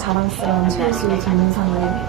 자랑스러운 최우수 전문상을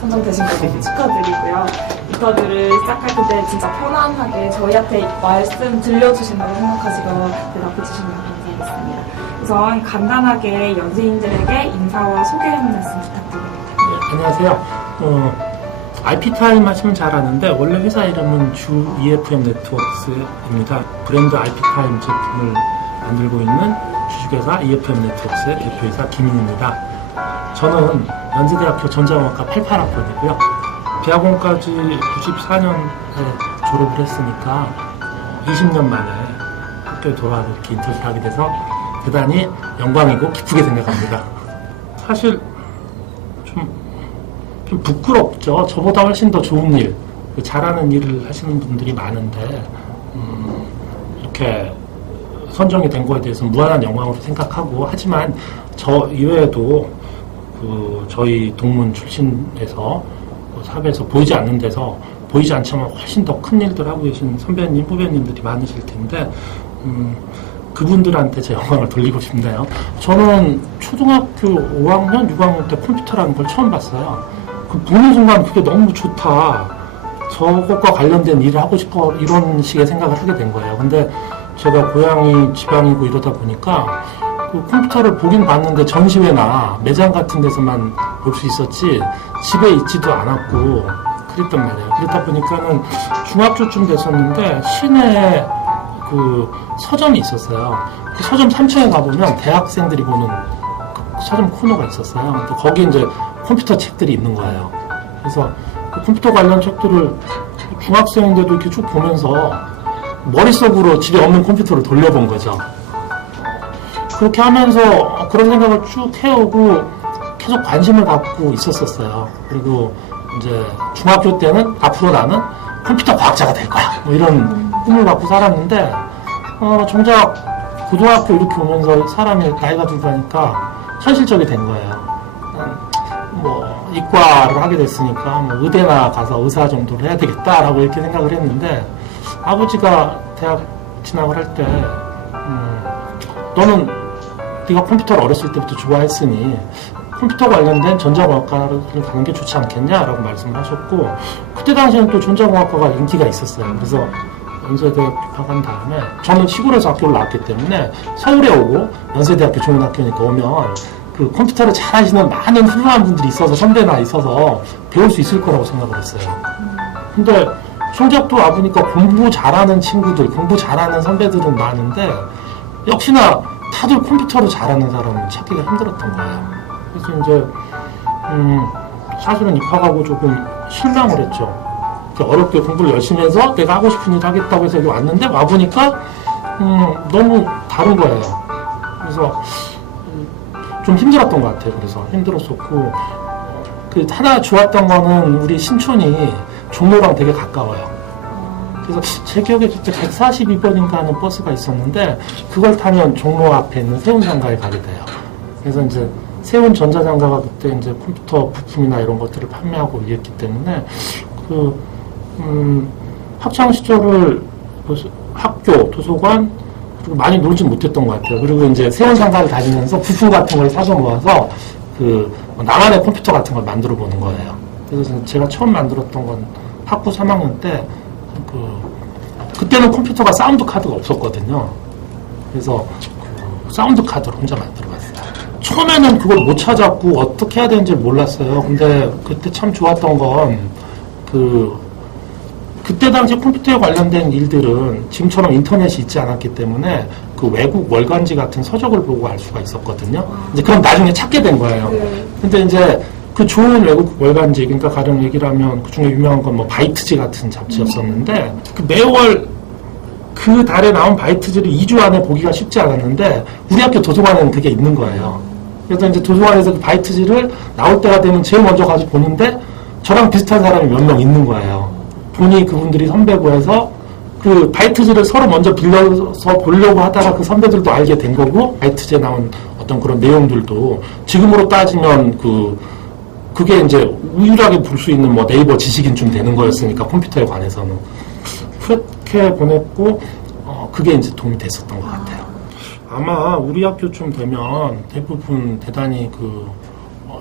선정되신 거 너무 축하드리고요. 인터뷰를 시작할 때 진짜 편안하게 저희한테 말씀 들려주신다고 생각하시고 대답해 주시면 감사하겠습니다. 우선 간단하게 연세인들에게 인사와 소개 한 말씀 부탁드립니다. 네, 안녕하세요. IP타임 하시면 잘 아는데 원래 회사 이름은 주 EFM 네트워크스입니다. 브랜드 IP타임 제품을 만들고 있는 주식회사 EFM 네트워크스의 대표이사 김인입니다. 저는 연세대학교 전자공학과 88학번이고요. 대학원까지 94년에 졸업을 했으니까 20년 만에 학교에 돌아와서 이렇게 인터뷰를 하게 돼서 대단히 영광이고 기쁘게 생각합니다. 사실 좀 부끄럽죠. 저보다 훨씬 더 좋은 일, 잘하는 일을 하시는 분들이 많은데 이렇게 선정이 된 거에 대해서 무한한 영광으로 생각하고, 하지만 저 이외에도 저희 동문 출신에서 사회에서 보이지 않는 데서 보이지 않지만 훨씬 더 큰 일들 하고 계신 선배님, 후배님들이 많으실 텐데 그분들한테 제 영광을 돌리고 싶네요. 저는 초등학교 5학년, 6학년 때 컴퓨터라는 걸 처음 봤어요. 그 보는 순간 그게 너무 좋다, 저것과 관련된 일을 하고 싶어, 이런 식의 생각을 하게 된 거예요. 근데 제가 고향이 지방이고 이러다 보니까 그 컴퓨터를 보긴 봤는데 전시회나 매장 같은 데서만 볼 수 있었지 집에 있지도 않았고 그랬단 말이에요. 그러다 보니까는 중학교쯤 됐었는데 시내에 그 서점이 있었어요. 그 서점 3층에 가보면 대학생들이 보는 그 서점 코너가 있었어요. 근데 거기 이제 컴퓨터 책들이 있는 거예요. 그래서 그 컴퓨터 관련 책들을 중학생인데도 이렇게 쭉 보면서 머릿속으로 집에 없는 컴퓨터를 돌려본 거죠. 그렇게 하면서 그런 생각을 쭉 해오고 계속 관심을 갖고 있었어요. 그리고 이제 중학교 때는 앞으로 나는 컴퓨터 과학자가 될 거야, 뭐 이런 꿈을 갖고 살았는데 정작 고등학교 이렇게 오면서 사람이 나이가 들고 가니까 현실적이 된 거예요. 뭐 이과를 하게 됐으니까 뭐 의대나 가서 의사 정도를 해야 되겠다라고 이렇게 생각을 했는데, 아버지가 대학 진학을 할 때 너는 네가 컴퓨터를 어렸을 때부터 좋아했으니 컴퓨터 관련된 전자공학과를 가는 게 좋지 않겠냐라고 말씀을 하셨고, 그때 당시에는 또 전자공학과가 인기가 있었어요. 그래서 연세대학 입학한 다음에 저는 시골에서 학교를 나왔기 때문에 서울에 오고, 연세대학교 좋은 학교니까 오면 그 컴퓨터를 잘 하시는 많은 훌륭한 분들이 있어서, 선배나 있어서 배울 수 있을 거라고 생각을 했어요. 근데 성적도 와보니까 공부 잘하는 친구들, 공부 잘하는 선배들은 많은데 역시나 다들 컴퓨터를 잘하는 사람은 찾기가 힘들었던 거예요. 그래서 이제 사실은 입학하고 조금 실망을 했죠. 어렵게 공부를 열심히 해서 내가 하고 싶은 일 하겠다고 해서 여기 왔는데 와보니까 너무 다른 거예요. 그래서 좀 힘들었던 것 같아요. 그래서 힘들었었고, 그 하나 좋았던 거는 우리 신촌이 종로랑 되게 가까워요. 그래서 제 기억에 그때 142번인가 하는 버스가 있었는데 그걸 타면 종로 앞에 있는 세운상가에 가게 돼요. 그래서 이제 세운전자장가가 그때 이제 컴퓨터 부품이나 이런 것들을 판매하고 이랬기 때문에 학창 시절을 학교, 도서관, 그리고 많이 놀진 못했던 것 같아요. 그리고 이제 세운상가를 다니면서 부품 같은 걸 사서 모아서 나만의 컴퓨터 같은 걸 만들어 보는 거예요. 그래서 제가 처음 만들었던 건 학부 3학년 때 그때는 컴퓨터가 사운드 카드가 없었거든요. 그래서 사운드 카드를 혼자 만들어봤어요. 처음에는 그걸 못 찾았고 어떻게 해야 되는지 몰랐어요. 근데 그때 참 좋았던 건 그때 당시 컴퓨터에 관련된 일들은 지금처럼 인터넷이 있지 않았기 때문에 그 외국 월간지 같은 서적을 보고 알 수가 있었거든요. 이제 그럼 나중에 찾게 된 거예요. 근데 이제 그 좋은 외국 월간지, 그러니까 가령 얘기를 하면 그 중에 유명한 건 뭐 바이트지 같은 잡지였었는데, 그 매월 그 달에 나온 바이트지를 2주 안에 보기가 쉽지 않았는데 우리 학교 도서관에는 그게 있는 거예요. 그래서 이제 도서관에서 그 바이트지를 나올 때가 되면 제일 먼저 가서 보는데 저랑 비슷한 사람이 몇 명 있는 거예요. 보니 그분들이 선배고 해서 그 바이트지를 서로 먼저 빌려서 보려고 하다가 그 선배들도 알게 된 거고, 바이트지에 나온 어떤 그런 내용들도 지금으로 따지면 그게 이제 우유하게 볼 수 있는 뭐 네이버 지식인쯤 되는 거였으니까 컴퓨터에 관해서는 그렇게 보냈고, 그게 이제 도움이 됐었던 것 같아요. 아마 우리 학교쯤 되면 대부분 대단히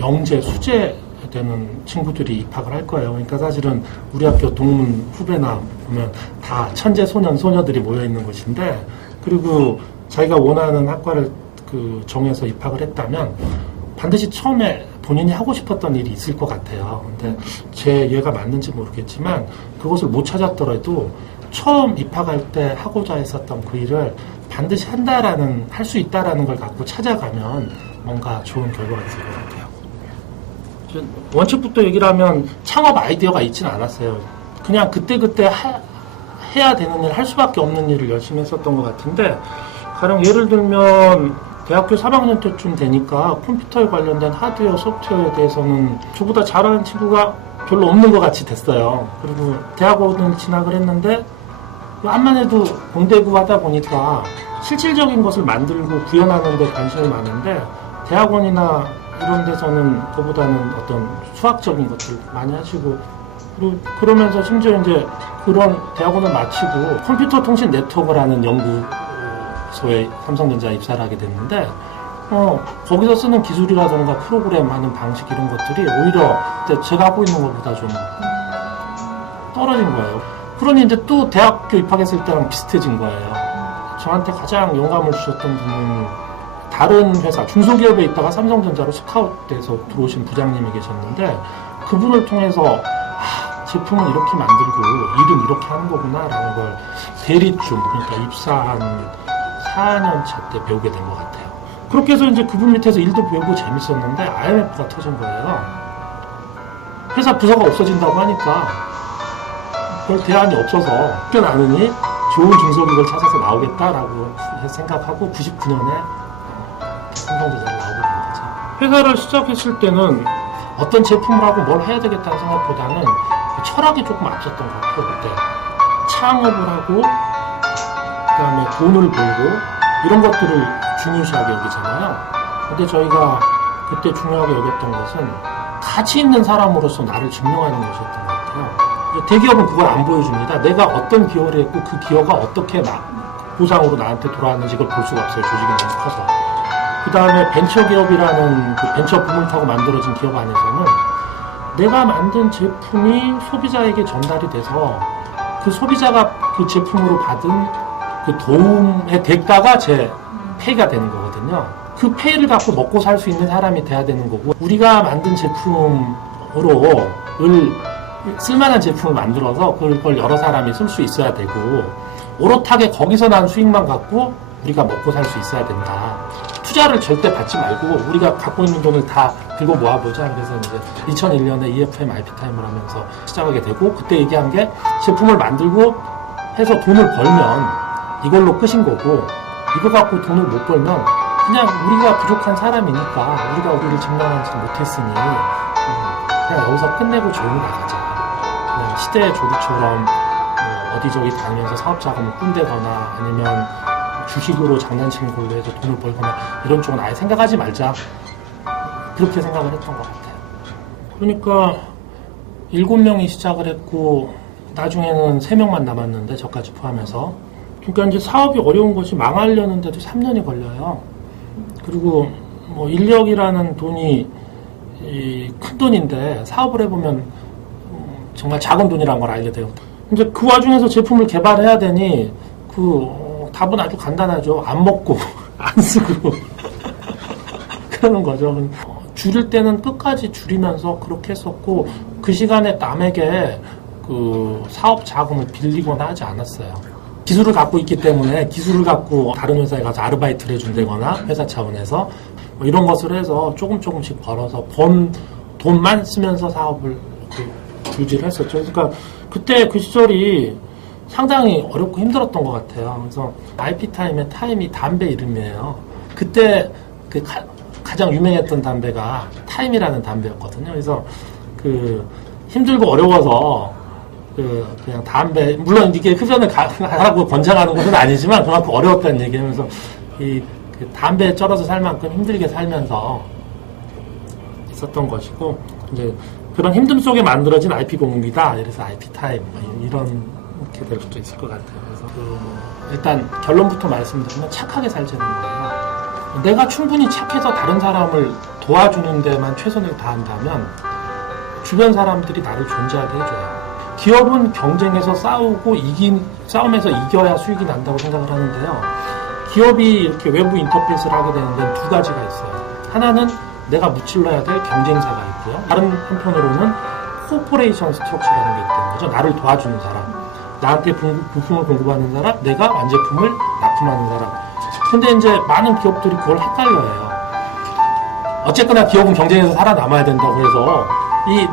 영재, 수재 되는 친구들이 입학을 할 거예요. 그러니까 사실은 우리 학교 동문 후배나 보면 다 천재 소년, 소녀들이 모여 있는 곳인데, 그리고 자기가 원하는 학과를 정해서 입학을 했다면 반드시 처음에 본인이 하고 싶었던 일이 있을 것 같아요. 근데 제 얘가 맞는지 모르겠지만 그것을 못 찾았더라도 처음 입학할 때 하고자 했었던 그 일을 반드시 할 수 있다라는 걸 갖고 찾아가면 뭔가 좋은 결과가 있을 것 같아요. 원칙부터 얘기를 하면 창업 아이디어가 있지는 않았어요. 그냥 그때그때 해야 되는 일, 할 수밖에 없는 일을 열심히 했었던 것 같은데, 가령 예를 들면 대학교 3학년 때쯤 되니까 컴퓨터에 관련된 하드웨어, 소프트웨어에 대해서는 저보다 잘하는 친구가 별로 없는 것 같이 됐어요. 그리고 대학원을 진학을 했는데 암만 해도 공대구 하다 보니까 실질적인 것을 만들고 구현하는 데 관심이 많은데, 대학원이나 이런 데서는 그보다는 어떤 수학적인 것들 많이 하시고, 그리고 그러면서 심지어 이제 그런 대학원을 마치고 컴퓨터 통신 네트워크를 하는 연구소에 삼성전자에 입사를 하게 됐는데, 거기서 쓰는 기술이라던가 프로그램 하는 방식 이런 것들이 오히려 제가 하고 있는 것보다 좀 떨어진 거예요. 그러니 이제 또 대학교 입학했을 때랑 비슷해진 거예요. 저한테 가장 영감을 주셨던 분은 다른 회사, 중소기업에 있다가 삼성전자로 스카웃돼서 들어오신 부장님이 계셨는데, 그분을 통해서 제품은 이렇게 만들고 일은 이렇게 하는 거구나 라는 걸 대리쯤, 그러니까 입사한 4년 차 때 배우게 된 것 같아요. 그렇게 해서 이제 그분 밑에서 일도 배우고 재밌었는데 IMF가 터진 거예요. 회사 부서가 없어진다고 하니까 별 대안이 없어서 쫓겨나느니 좋은 중소기업을 찾아서 나오겠다라고 생각하고 99년에 삼성전자를 나오게 된 거죠. 회사를 시작했을 때는 어떤 제품을 하고 뭘 해야 되겠다는 생각보다는 철학이 조금 앞섰던 것 같아요. 그때 창업을 하고 그다음에 돈을 벌고 이런 것들을 중요시하게 여기잖아요. 근데 저희가 그때 중요하게 여겼던 것은 가치 있는 사람으로서 나를 증명하는 것이었던 것 같아요. 대기업은 그걸 안 보여줍니다. 내가 어떤 기여를 했고 그 기여가 어떻게 보상으로 나한테 돌아왔는지 이걸 볼 수가 없어요. 조직이 너무 커서. 그 다음에 벤처기업이라는 그 벤처 붐을 타고 만들어진 기업 안에서는 내가 만든 제품이 소비자에게 전달이 돼서 그 소비자가 그 제품으로 받은 그 도움의 대가가 제 페이가 되는 거거든요. 그 페이를 갖고 먹고 살 수 있는 사람이 돼야 되는 거고, 우리가 만든 제품으로 쓸만한 제품을 만들어서 그걸 여러 사람이 쓸 수 있어야 되고, 오롯하게 거기서 난 수익만 갖고 우리가 먹고 살 수 있어야 된다. 투자를 절대 받지 말고 우리가 갖고 있는 돈을 다 들고 모아보자. 그래서 이제 2001년에 EFM IP타임을 하면서 시작하게 되고, 그때 얘기한 게 제품을 만들고 해서 돈을 벌면 이걸로 끝인 거고, 이거 갖고 돈을 못 벌면 그냥 우리가 부족한 사람이니까 우리가 우리를 증명하지 못했으니 그냥 여기서 끝내고 조용히 나가자. 그냥 시대의 조류처럼 어디저기 다니면서 사업 자금을 꾼대거나 아니면 주식으로 장난치는 걸로 해서 돈을 벌거나 이런 쪽은 아예 생각하지 말자. 그렇게 생각을 했던 것 같아요. 그러니까 7명이 시작을 했고 나중에는 3명만 남았는데 저까지 포함해서, 그러니까 이제 사업이 어려운 것이 망하려는데도 3년이 걸려요. 그리고 뭐 인력이라는 돈이 큰 돈인데 사업을 해보면 정말 작은 돈이라는 걸 알게 돼요. 이제 그 와중에서 제품을 개발해야 되니 답은 아주 간단하죠. 안 먹고 안 쓰고 그러는 거죠. 줄일 때는 끝까지 줄이면서 그렇게 했었고, 그 시간에 남에게 그 사업 자금을 빌리거나 하지 않았어요. 기술을 갖고 있기 때문에 기술을 갖고 다른 회사에 가서 아르바이트를 해준다거나 회사 차원에서 뭐 이런 것을 해서 조금씩 벌어서 번 돈만 쓰면서 사업을 유지를 했었죠. 그러니까 그때 그 시절이 상당히 어렵고 힘들었던 것 같아요. 그래서 IP타임의 타임이 담배 이름이에요. 그때 가장 유명했던 담배가 타임이라는 담배였거든요. 그래서 힘들고 어려워서 그냥 담배, 물론 이게 흡연을 하라고 권장하는 것은 아니지만 그만큼 어려웠다는 얘기하면서 담배에 쩔어서 살 만큼 힘들게 살면서 있었던 것이고, 이제 그런 힘듦 속에 만들어진 IP 공유이다. 그래서 IP 타임 이런 게 될 수도 있을 것 같아요. 그래서 일단 결론부터 말씀드리면 착하게 살자는 거예요. 내가 충분히 착해서 다른 사람을 도와주는 데만 최선을 다한다면 주변 사람들이 나를 존재하게 해줘요. 기업은 경쟁에서 싸움에서 이겨야 수익이 난다고 생각을 하는데요. 기업이 이렇게 외부 인터페이스를 하게 되는 데는 두 가지가 있어요. 하나는 내가 무찔러야 될 경쟁사가 있고요. 다른 한편으로는 코퍼레이션 스트럭처라는 게 있다는 거죠. 나를 도와주는 사람, 나한테 부품을 공급하는 사람, 내가 완제품을 납품하는 사람. 근데 이제 많은 기업들이 그걸 헷갈려해요. 어쨌거나 기업은 경쟁에서 살아남아야 된다고 해서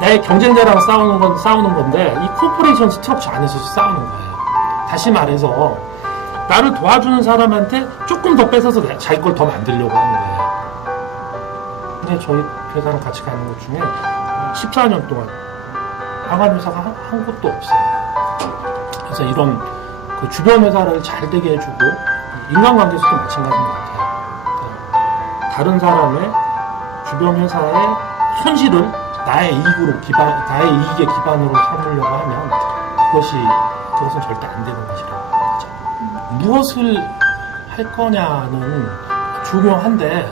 나의 경쟁자랑 싸우는 건데 이 코퍼레이션 스트럭처 안에서 싸우는 거예요. 다시 말해서 나를 도와주는 사람한테 조금 더 뺏어서 자기 걸 더 만들려고 하는 거예요. 근데 저희 회사랑 같이 가는 것 중에 14년 동안 망한 회사가 한 곳도 없어요. 그래서 이런 그 주변 회사를 잘 되게 해주고 인간관계에서도 마찬가지인 것 같아요. 다른 사람의 주변 회사의 손실을 나의 이익의 기반으로 삼으려고 하면 그것은 절대 안 되는 것이라고 하죠. 무엇을 할 거냐는 중요한데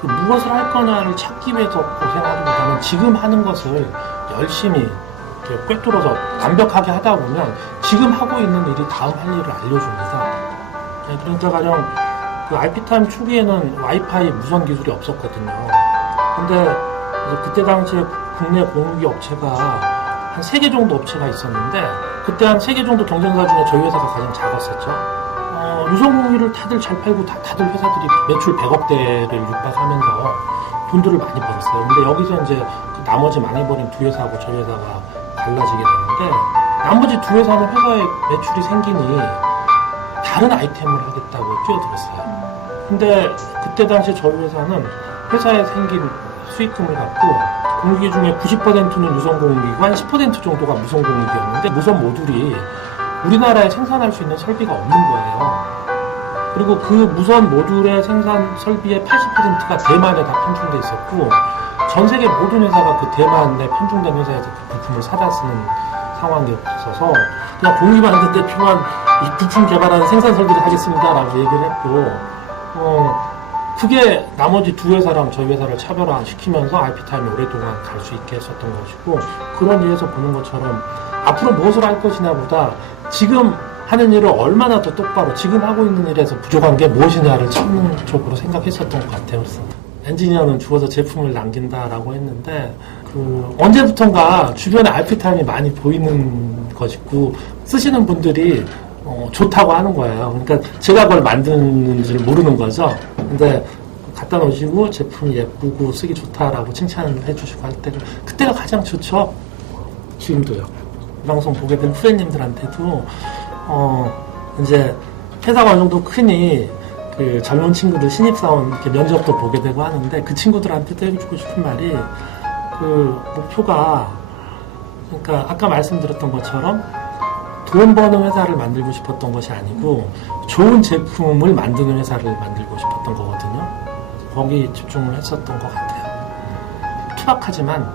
그 무엇을 할 거냐를 찾기 위해서 고생하기보다는 지금 하는 것을 열심히 꿰뚫어서 완벽하게 하다 보면 지금 하고 있는 일이 다음 할 일을 알려줍니다. 그러니까 가령 그 IP타임 초기에는 와이파이 무선 기술이 없었거든요. 근데 그때 당시에 국내 공유기 업체가 한 3개 정도 업체가 있었는데 그때 한 3개 정도 경쟁사 중에 저희 회사가 가장 작았었죠. 유선공유기를 다들 잘 팔고 다들 회사들이 매출 100억대를 육박하면서 돈들을 많이 벌었어요. 근데 여기서 이제 그 나머지 망해버린 두 회사하고 저희 회사가 달라지게 되는데 나머지 두 회사는 회사에 매출이 생기니 다른 아이템을 하겠다고 뛰어들었어요. 근데 그때 당시 저희 회사는 회사에 생긴 수익금을 갖고 공유기 중에 90%는 유선공유기고 한 10% 정도가 무선공유기였는데 무선 모듈이 우리나라에 생산할 수 있는 설비가 없는 거예요. 그리고 그 무선 모듈의 생산 설비의 80%가 대만에 다 편중돼 있었고 전 세계 모든 회사가 그 대만에 편중된 회사에서 그 부품을 사다 쓰는 상황이었어서 그냥 공유기만 대표만 이 부품 개발하는 생산 설비를 하겠습니다라고 얘기를 했고 그게 나머지 두 회사랑 저희 회사를 차별화시키면서 IP타임이 오랫동안 갈 수 있게 했었던 것이고 그런 일에서 보는 것처럼 앞으로 무엇을 할 것이냐 보다 지금 하는 일을 얼마나 더 똑바로 지금 하고 있는 일에서 부족한 게 무엇이냐를 찾는 쪽으로 생각했었던 것 같아요. 그래서 엔지니어는 죽어서 제품을 남긴다라고 했는데 언제부턴가 주변에 IP타임이 많이 보이는 것이고 쓰시는 분들이 좋다고 하는 거예요. 그러니까 제가 그걸 만드는지를 모르는 거죠. 근데 갖다 놓으시고 제품이 예쁘고 쓰기 좋다라고 칭찬을 해주시고 할 때가 그때가 가장 좋죠. 지금도요. 이 방송 보게 된 후배님들한테도 이제 회사가 어느 정도 크니 그 젊은 친구들 신입사원 이렇게 면접도 보게 되고 하는데 그 친구들한테도 해주고 싶은 말이 그 목표가 그러니까 아까 말씀드렸던 것처럼 돈 버는 회사를 만들고 싶었던 것이 아니고 좋은 제품을 만드는 회사를 만들고 싶었던 거거든요. 거기 집중을 했었던 것 같아요. 투박하지만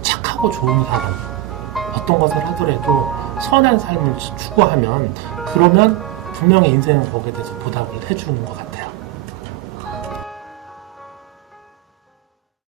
착하고 좋은 사람 어떤 것을 하더라도 선한 삶을 추구하면 그러면 분명히 인생은 거기에 대해서 보답을 해주는 것 같아요.